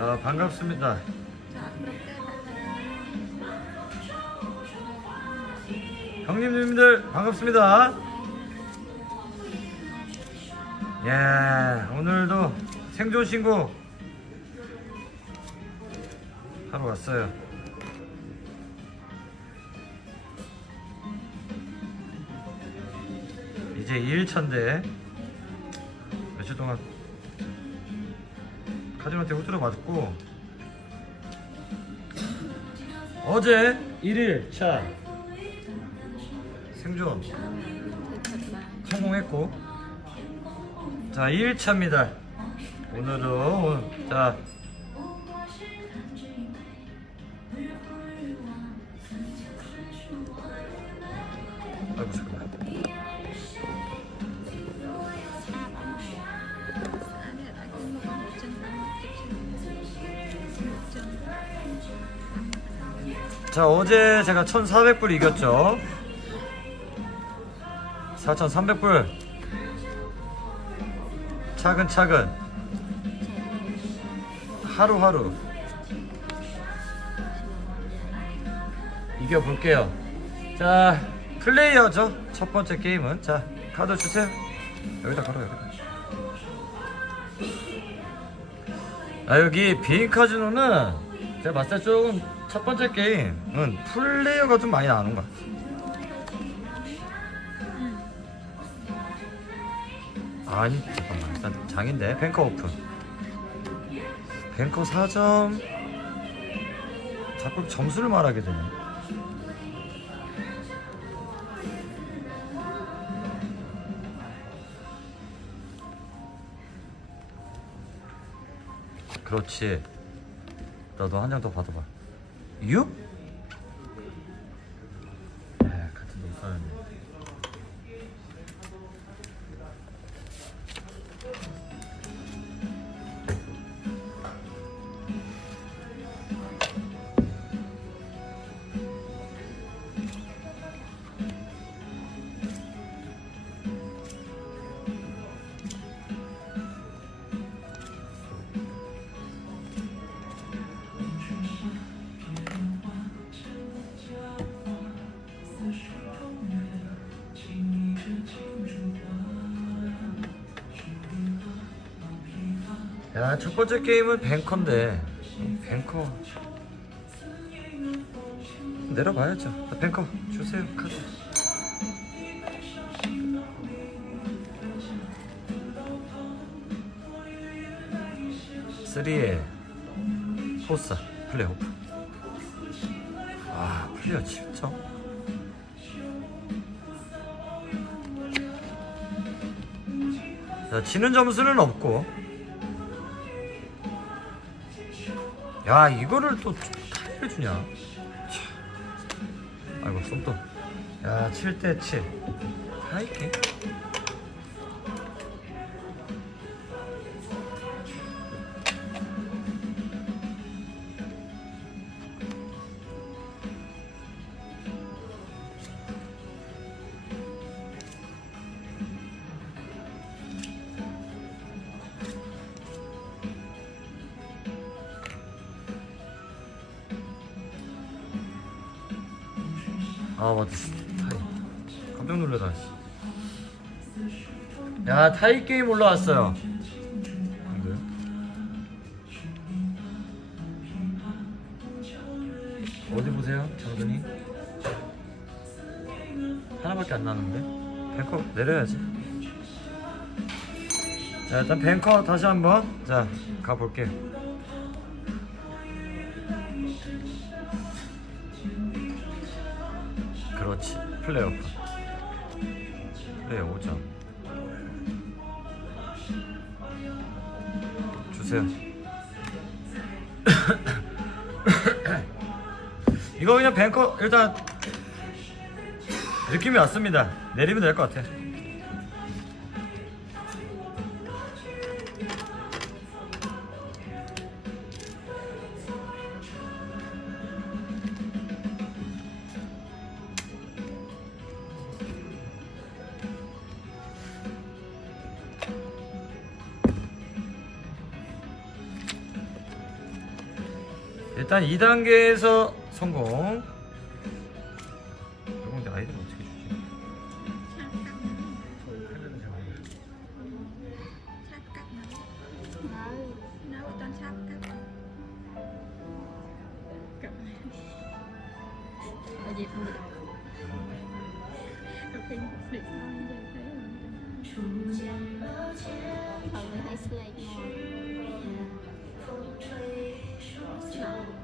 자 반갑습니다. 형님 누님들 반갑습니다. 예 오늘도 생존 신고 하러 왔어요. 이제 2일차인데 며칠 동안 카지노한테 후드려 맞고. 어제 1일 차 생존 성공했고. 자 2일차입니다. 오늘은 자 자 어제 제가 1400불 이겼죠? 4300불. 차근차근. 하루하루. 이겨볼게요. 자 플레이어죠? 첫 번째 게임은. 자 카드 주세요. 여기다 걸어 여기다. 아 여기 비행 카지노는 제가 봤을 때 조금 첫 번째 게임은 플레이어가 좀 많이 나오는 것 같아요. 아니 잠깐만. 일단 장인데. 뱅커 오픈. 뱅커 4점 자꾸 점수를 말하게 되네. 그렇지. 너도 한 장 더 받아봐 you 야, 첫 번째 게임은 뱅커인데. 뱅커. 내려봐야죠. 자, 뱅커, 주세요, 카드. 쓰리에 포사 플레이오프. 아, 플레이어 7점? 자, 지는 점수는 없고. 야 이거를 또 타이를 주냐? 참. 아이고 쏨또. 야 7대7 타이게 아 맞다 타이 깜짝 놀래다 씨. 야 타이 게임 올라왔어요. 어디 보세요 장군이? 하나밖에 안 나는데? 뱅커 내려야지. 자 일단 뱅커 다시 한번. 자 가볼게 그렇지 플레이오프. 플레이 5점 주세요. 이거 그냥 뱅커 일단 느낌이 왔습니다. 내리면 될 것 같아 일단 2단계에서 성공. 이거 근데 아이들 sắp cắt ở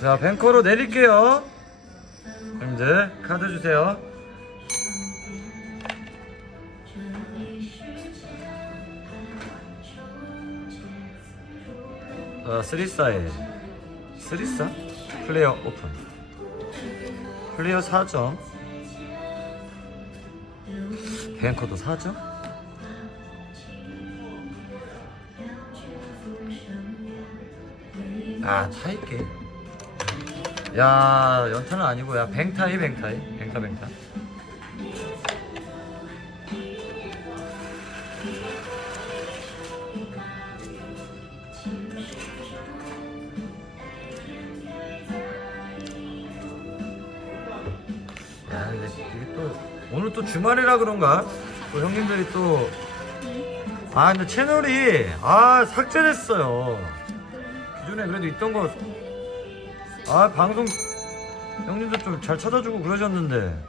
자, 뱅커로 내릴게요. 이제 카드 주세요. 자, 쓰리사에 쓰리사 플레이어 오픈. 플레이어 4점. 뱅커도 4점. 아, 타이게. 야 연타는 아니고 야 뱅타이 뱅타이 뱅타 뱅타 또 주말이라 그런가? 또 형님들이 또. 아 근데 채널이 아 삭제됐어요. 기존에 그래도 있던 거. 아 방송 형님들 좀잘 찾아주고 그러셨는데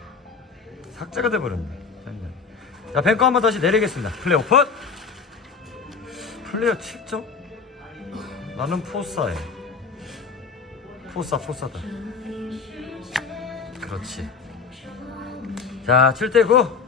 삭제가 돼버렸네. 형님들. 자 뱅커 한번 다시 내리겠습니다. 플레이 오픈! 플레이어 7점? 나는 포사에. 포사 포사다. 그렇지 자 7대 9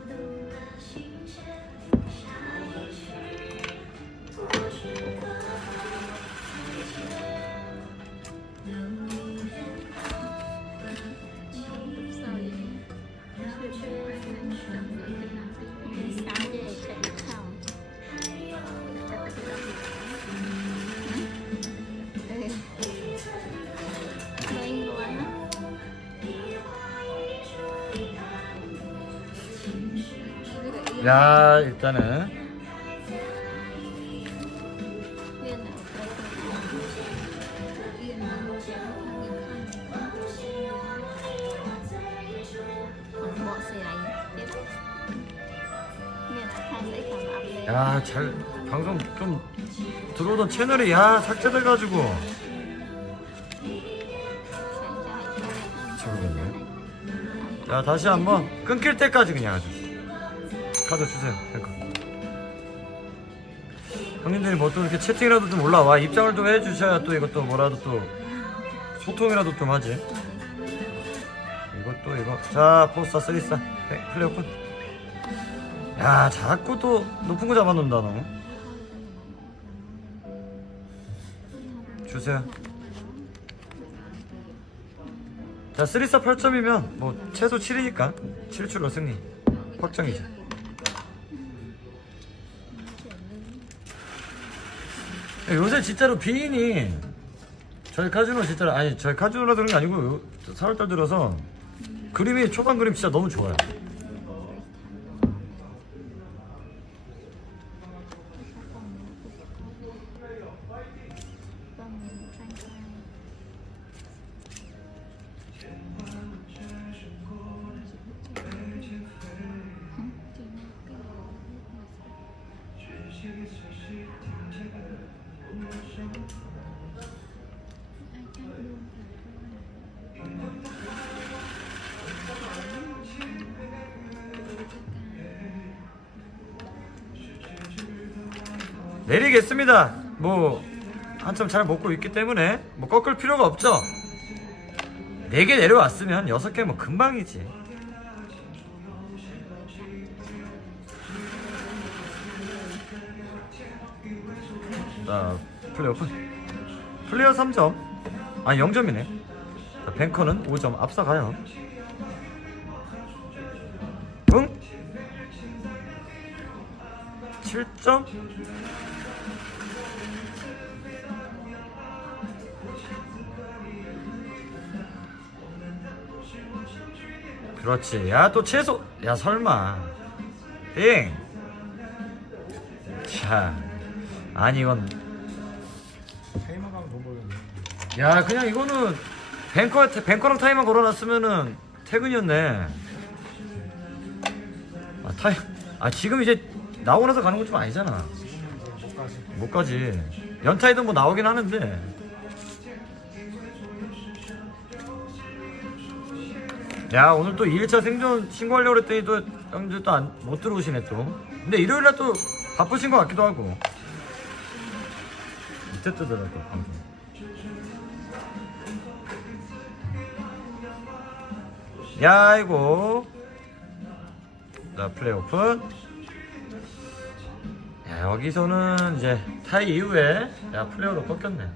ập lên 야잘 방송 좀 들어오던 채널이 야 삭제돼가지고. 야 다시 한번 끊길 때까지 그냥 아주 카드 주세요 그러니까. 형님들이 뭐 또 이렇게 채팅이라도 좀 올라와. 입장을 좀 해주셔야 또 이것도 뭐라도 또 소통이라도 좀 하지. 이것도 이거. 자 포스타 쓰리스타 네, 플레이 오픈 야 자꾸 또 높은 거 잡아놓는다 너. 주세요. 자 쓰리스타 8점이면 뭐 최소 7이니까 7출로 승리. 확정이지 요새 진짜로 비인이 저희 카지노 진짜로 아니 저희 카지노라 그런 게 아니고 4월달 들어서 그림이 초반 그림 진짜 너무 좋아요 내리겠습니다. 뭐 한참 잘 먹고 있기 때문에 뭐 꺾을 필요가 없죠. 4개 내려왔으면 6개 뭐 금방이지. 자 플레이어 플레이어 3점. 아니 0점이네. 자, 뱅커는 5점 앞서가요. 응? 7점? 그렇지. 야 또 채소. 야 설마. 띵. 자. 아니 이건. 타이머 가면 돈 벌겠네. 야 그냥 이거는 뱅커 뱅커랑 타이만 걸어놨으면은 퇴근이었네. 아 타이. 아 지금 이제 나오고 나서 가는 건 좀 아니잖아. 못 가지. 연타이도 뭐 나오긴 하는데. 야 오늘 또 2일차 생존 신고하려고 그랬더니 또 형들 또 못 들어오시네 또. 근데 일요일날 또 바쁘신 것 같기도 하고. 이때 뜨더라 또 방송. 야 이거. 자 플레이 오픈. 야, 여기서는 이제 타이 이후에 야 플레이어로 꺾였네.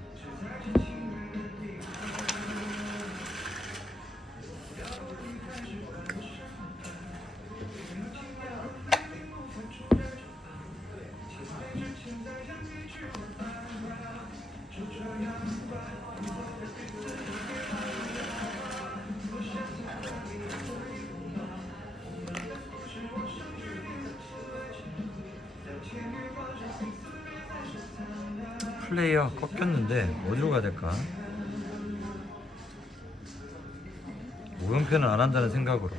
플레이어 꺾였는데 어디로 가야 될까? 오연패는 안 한다는 생각으로.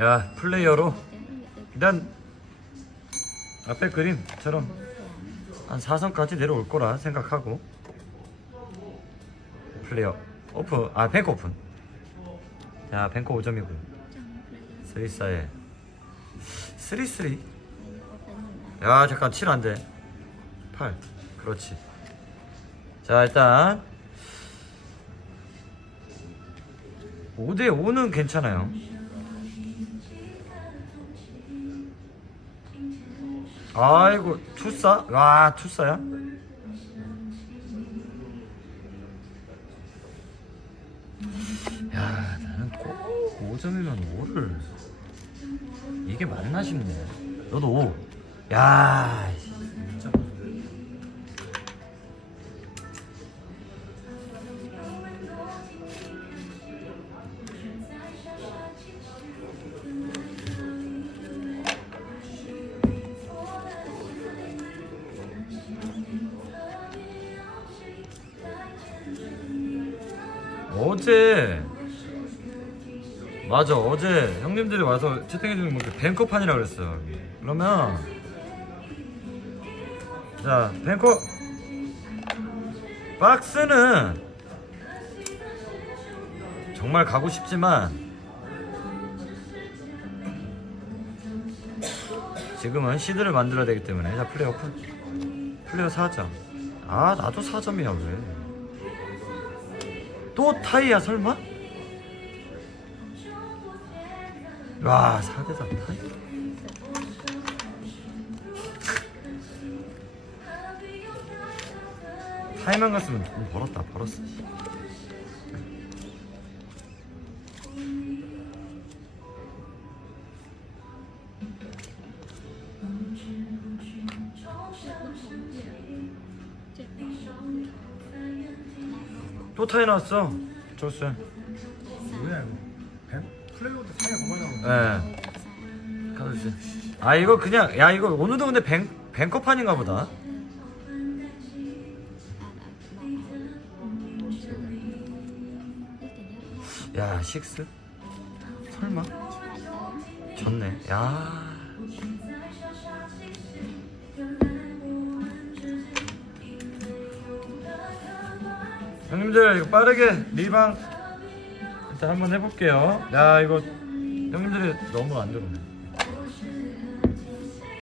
야 플레이어로? 일단 앞에 그림처럼 한 4선까지 내려올 거라 생각하고. 플레이어 오픈 아 뱅크 오픈. 야 뱅크 5점이고. 스리사에. 스리스리 야 잠깐 7 안돼. 8 그렇지. 자 일단. 5대 5는 괜찮아요. 아이고 투싸? 와 투싸야? 야 나는 꼭 5점이면 5를. 이게 맞나 싶네. 너도 5 야. 어제 맞아 어제 형님들이 와서 채팅해주는 거 뱅커판이라 그랬어요 그러면 자, 뱅커. 박스는 정말 가고 싶지만 지금은 시드를 만들어야 되기 때문에 자 플레이 오픈 플레이어 4점. 아 나도 4점이야 왜 또 타이야 설마? 와 4대4 타이 타이만 갔으면 돈 벌었다 벌었어 또 타이 나왔어 조스 뭐야 이거? 뱀? 플레이어도 타이어 뭐냐고. 예 카드스 아 이거 그냥 야 이거 오늘도 근데 뱅 뱅커판인가 보다 야 식스? 설마? 졌네. 야. 형님들 이거 빠르게 리방 일단 한번 해볼게요. 야 이거 형님들이 너무 안 들어오네